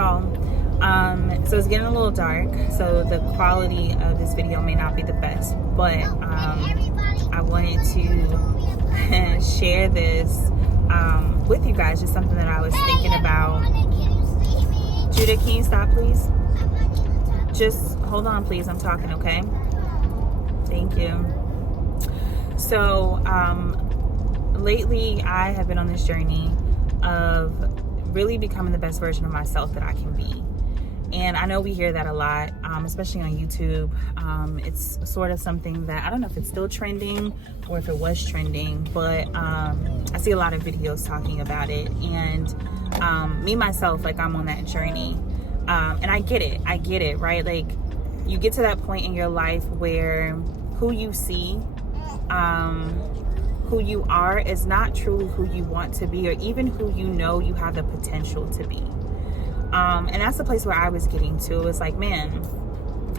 y'all. So it's getting a little dark, so the quality of this video may not be the best, but I wanted to share this with you guys, just something that I was thinking about. Judah, can you stop, please? Just hold on, please. I'm talking, okay? Thank you. So lately I have been on this journey of really becoming the best version of myself that I can be. And I know we hear that a lot, especially on YouTube. It's sort of something that, I don't know if it's still trending or if it was trending, but I see a lot of videos talking about it. And me, myself, like, I'm on that journey. And I get it, right? Like, you get to that point in your life where who you see, who you are is not truly who you want to be, or even who you know you have the potential to be. And that's the place where I was getting to. It's like, man,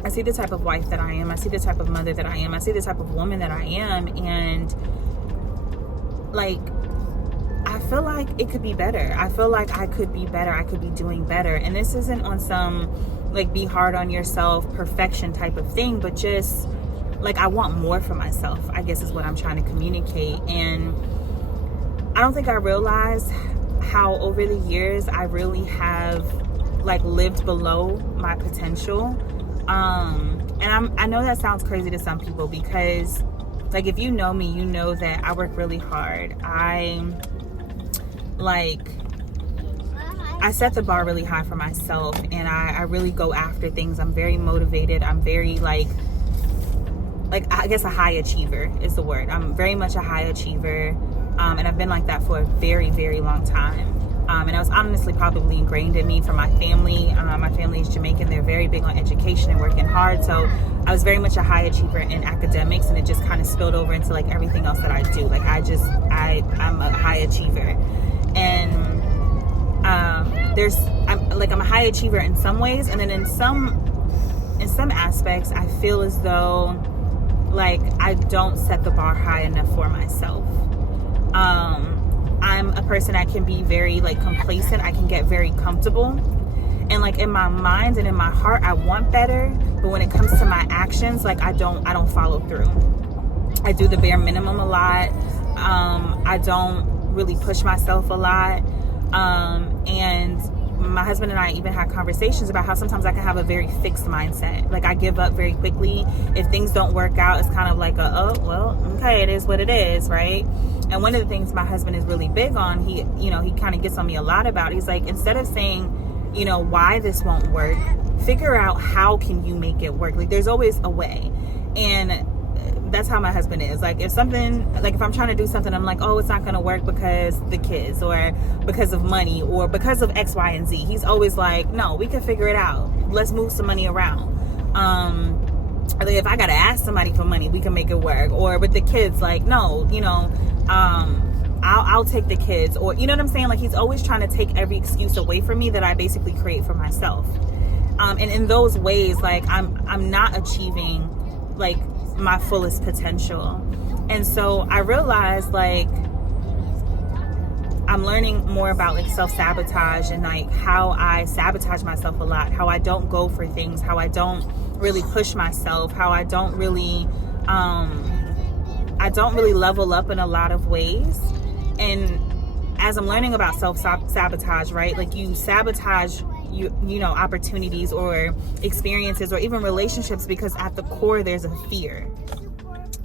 I see the type of wife that I am. I see the type of mother that I am. I see the type of woman that I am. And like, I feel like it could be better. I feel like I could be better. I could be doing better. And this isn't on some like be hard on yourself perfection type of thing, but just like, I want more for myself, I guess is what I'm trying to communicate. And I don't think I realized how over the years I really have like lived below my potential. And I know that sounds crazy to some people, because like, if you know me, you know that I work really hard. I set the bar really high for myself, and I really go after things. I'm very motivated. I'm very like I guess a high achiever is the word. I'm very much a high achiever. And I've been like that for a very, very long time. And that was honestly probably ingrained in me from my family. My family is Jamaican. They're very big on education and working hard. So I was very much a high achiever in academics, and it just kind of spilled over into like everything else that I do. Like, I'm a high achiever. And I'm a high achiever in some ways, and then in some aspects I feel as though like I don't set the bar high enough for myself. I'm a person that can be very like complacent. I can get very comfortable, and like in my mind and in my heart I want better, but when it comes to my actions, like I don't follow through. I do the bare minimum a lot. I don't really push myself a lot. And my husband and I even had conversations about how sometimes I can have a very fixed mindset. Like, I give up very quickly. If things don't work out, it's kind of like oh, well, okay, it is what it is, right? And one of the things my husband is really big on, he kind of gets on me a lot about, he's like, instead of saying, why this won't work, figure out how can you make it work. Like, there's always a way. And that's how my husband is. Like, if I'm trying to do something, I'm like, oh, it's not going to work because the kids, or because of money, or because of X, Y, and Z. He's always like, no, we can figure it out. Let's move some money around. If I got to ask somebody for money, we can make it work. Or with the kids, like, no, I'll take the kids, or, you know what I'm saying? Like, he's always trying to take every excuse away from me that I basically create for myself. And in those ways, like, I'm not achieving like my fullest potential. And so I realized, like, I'm learning more about like self-sabotage, and like how I sabotage myself a lot, how I don't go for things, how I don't really push myself, how I don't really level up in a lot of ways. And as I'm learning about self-sabotage, right, like, you sabotage opportunities or experiences or even relationships because at the core there's a fear.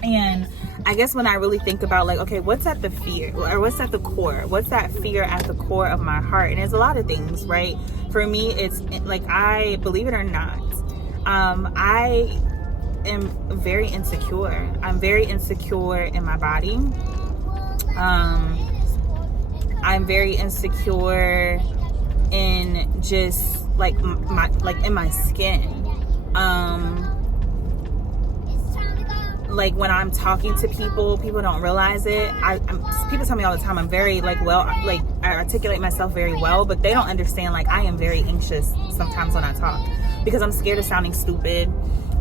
And I guess when I really think about, like, okay, what's at the fear, or what's at the core, what's that fear at the core of my heart? And there's a lot of things, right? For me, it's like, I believe it or not, I am very insecure. I'm very insecure in my body. I'm very insecure in just like in my skin. Like, when I'm talking to people don't realize it. People tell me all the time I'm very I articulate myself very well, but they don't understand, like, I am very anxious sometimes when I talk, because I'm scared of sounding stupid.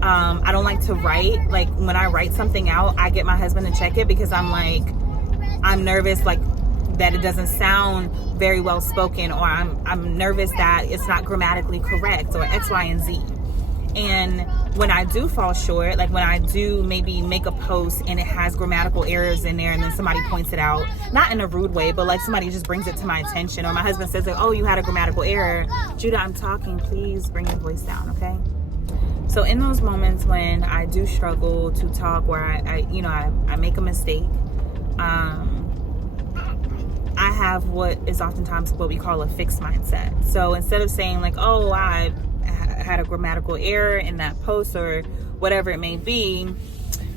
I don't like to write. Like, when I write something out, I get my husband to check it, because I'm nervous, like, that it doesn't sound very well spoken, or I'm nervous that it's not grammatically correct, or X, Y, and Z. And when I do fall short, like when I do maybe make a post and it has grammatical errors in there, and then somebody points it out, not in a rude way, but like somebody just brings it to my attention, or my husband says like, oh, you had a grammatical error. Judah, I'm talking, please bring your voice down, okay? So in those moments when I do struggle to talk, where I make a mistake, I have what is oftentimes what we call a fixed mindset. So instead of saying like, oh, I had a grammatical error in that post or whatever it may be,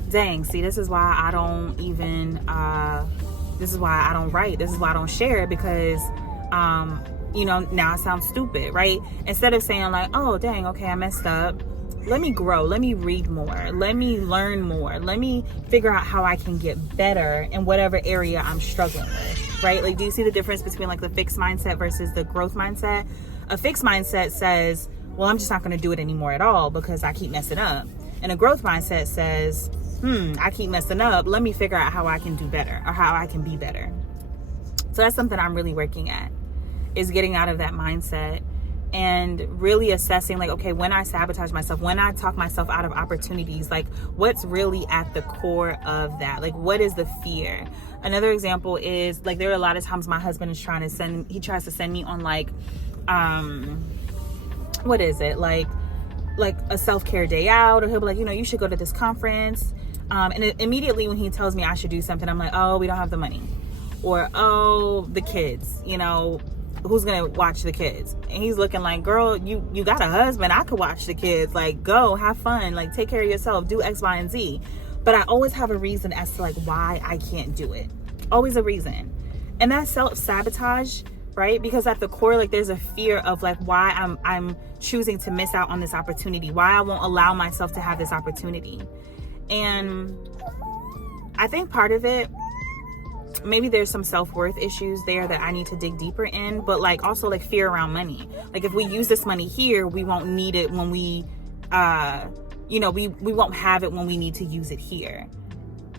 dang, see, this is why I don't even, this is why I don't write, this is why I don't share, because, now I sound stupid, right? Instead of saying like, oh, dang, okay, I messed up. Let me grow. Let me read more. Let me learn more. Let me figure out how I can get better in whatever area I'm struggling with, right? Like, do you see the difference between like the fixed mindset versus the growth mindset? A fixed mindset says, well, I'm just not going to do it anymore at all because I keep messing up. And a growth mindset says, I keep messing up. Let me figure out how I can do better, or how I can be better. So that's something I'm really working at, is getting out of that mindset and really assessing like, okay, when I sabotage myself, when I talk myself out of opportunities, like what's really at the core of that? Like, what is the fear? Another example is like, there are a lot of times my husband is tries to send me on like, what is it? Like a self-care day out, or he'll be like, you should go to this conference. And immediately when he tells me I should do something, I'm like, oh, we don't have the money. Or, oh, the kids, who's gonna watch the kids? And he's looking like, girl, you got a husband, I could watch the kids, like, go have fun, like, take care of yourself, do X, Y, and Z. But I always have a reason as to like why I can't do it. Always a reason. And that's self-sabotage, right? Because at the core, like, there's a fear of like why I'm choosing to miss out on this opportunity, why I won't allow myself to have this opportunity. And I think part of it, maybe there's some self-worth issues there that I need to dig deeper in, but like also like fear around money. Like, if we use this money here, we won't need it when we we won't have it when we need to use it here.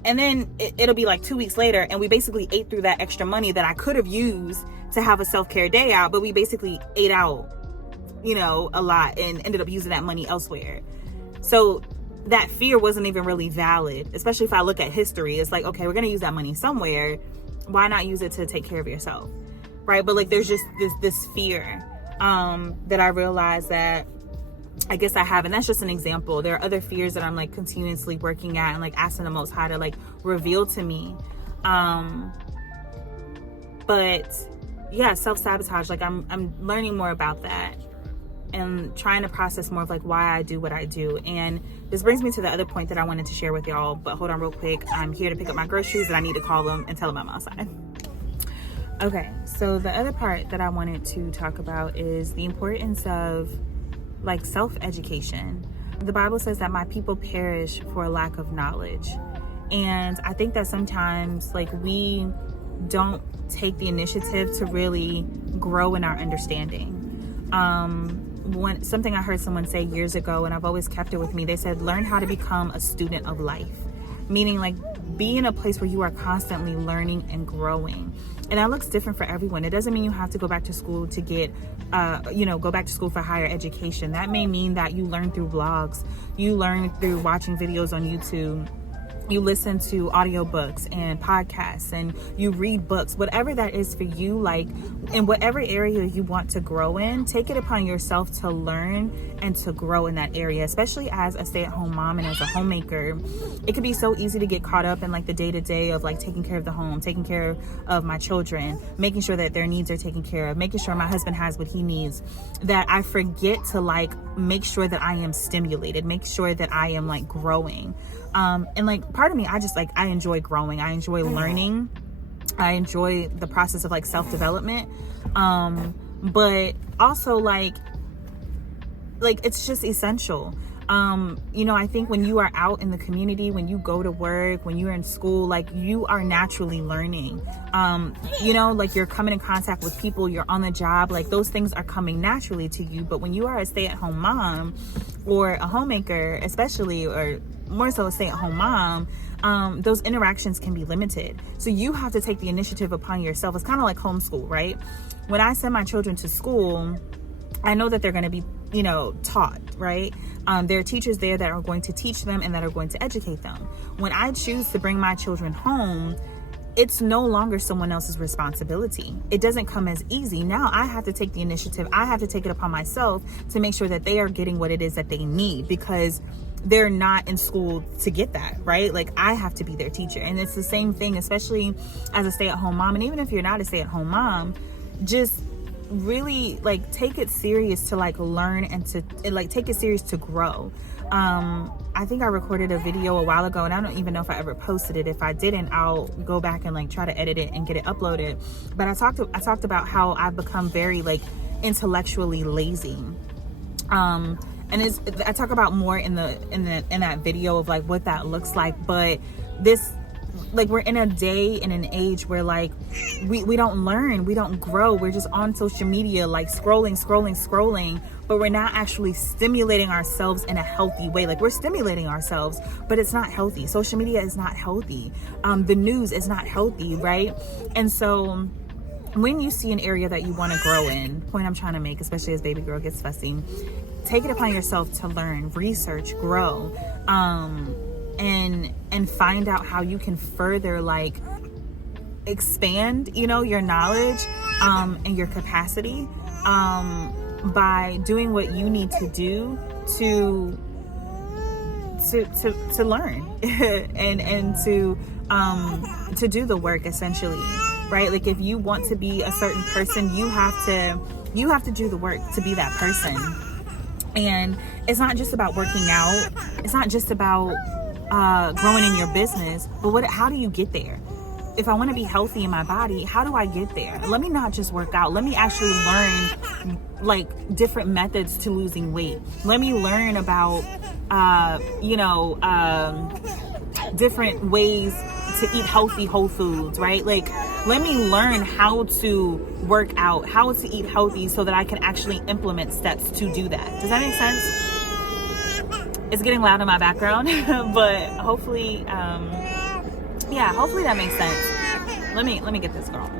And then it'll be like 2 weeks later and we basically ate through that extra money that I could have used to have a self-care day out, but we basically ate out a lot and ended up using that money elsewhere. So that fear wasn't even really valid, especially if I look at history. It's like, okay, we're going to use that money somewhere. Why not use it to take care of yourself? Right. But like, there's just this fear that I realize that I guess I have. And that's just an example. There are other fears that I'm like continuously working at and like asking the Most High to like reveal to me. But yeah, self-sabotage, like I'm learning more about that and trying to process more of like why I do what I do. And this brings me to the other point that I wanted to share with y'all, but hold on real quick. I'm here to pick up my groceries and I need to call them and tell them I'm outside. Okay, so the other part that I wanted to talk about is the importance of like self-education. The Bible says that my people perish for a lack of knowledge. And I think that sometimes like we don't take the initiative to really grow in our understanding. Something I heard someone say years ago, and I've always kept it with me, they said, learn how to become a student of life. Meaning like, be in a place where you are constantly learning and growing. And that looks different for everyone. It doesn't mean you have to go back to school to get, go back to school for higher education. That may mean that you learn through vlogs, you learn through watching videos on YouTube, you listen to audiobooks and podcasts, and you read books, whatever that is for you, like in whatever area you want to grow in, take it upon yourself to learn and to grow in that area, especially as a stay-at-home mom and as a homemaker. It could be so easy to get caught up in like the day-to-day of like taking care of the home, taking care of my children, making sure that their needs are taken care of, making sure my husband has what he needs, that I forget to like make sure that I am stimulated, make sure that I am like growing. And like part of me, I enjoy growing. I enjoy learning. I enjoy the process of like self-development. But also like it's just essential. I think when you are out in the community, when you go to work, when you're in school, like you are naturally learning. Like you're coming in contact with people, you're on the job, like those things are coming naturally to you. But when you are a stay-at-home mom or a homemaker, especially, or more so a stay-at-home mom, those interactions can be limited. So you have to take the initiative upon yourself. It's kind of like homeschool, right? When I send my children to school, I know that they're going to be, taught, right? There are teachers there that are going to teach them and that are going to educate them. When I choose to bring my children home, it's no longer someone else's responsibility. It doesn't come as easy. Now I have to take the initiative. I have to take it upon myself to make sure that they are getting what it is that they need, because they're not in school to get that, right? Like, I have to be their teacher. And it's the same thing, especially as a stay-at-home mom. And even if you're not a stay-at-home mom, just really like take it serious to like learn and to like take it serious to grow. I think I recorded a video a while ago, and I don't even know if I ever posted it. If I didn't, I'll go back and like try to edit it and get it uploaded. But I talked about how I've become very like intellectually lazy. And I talk about more in that video of like what that looks like. But this, like, we're in a day and an age where like we don't learn, we don't grow. We're just on social media, like scrolling, but we're not actually stimulating ourselves in a healthy way. Like, we're stimulating ourselves, but it's not healthy. Social media is not healthy. The news is not healthy, right? And so when you see an area that you want to grow in, point I'm trying to make, especially as baby girl gets fussy, take it upon yourself to learn, research, grow, and find out how you can further like expand, your knowledge, and your capacity, by doing what you need to do to learn and to do the work, essentially, right? Like, if you want to be a certain person, you have to do the work to be that person. And it's not just about working out. It's not just about growing in your business, but how do you get there? If I want to be healthy in my body, how do I get there? Let me not just work out. Let me actually learn like different methods to losing weight. Let me learn about different ways to eat healthy whole foods, right? Like, let me learn how to work out, how to eat healthy, so that I can actually implement steps to do that. Does that make sense? It's getting loud in my background, but hopefully that makes sense. Let me get this girl.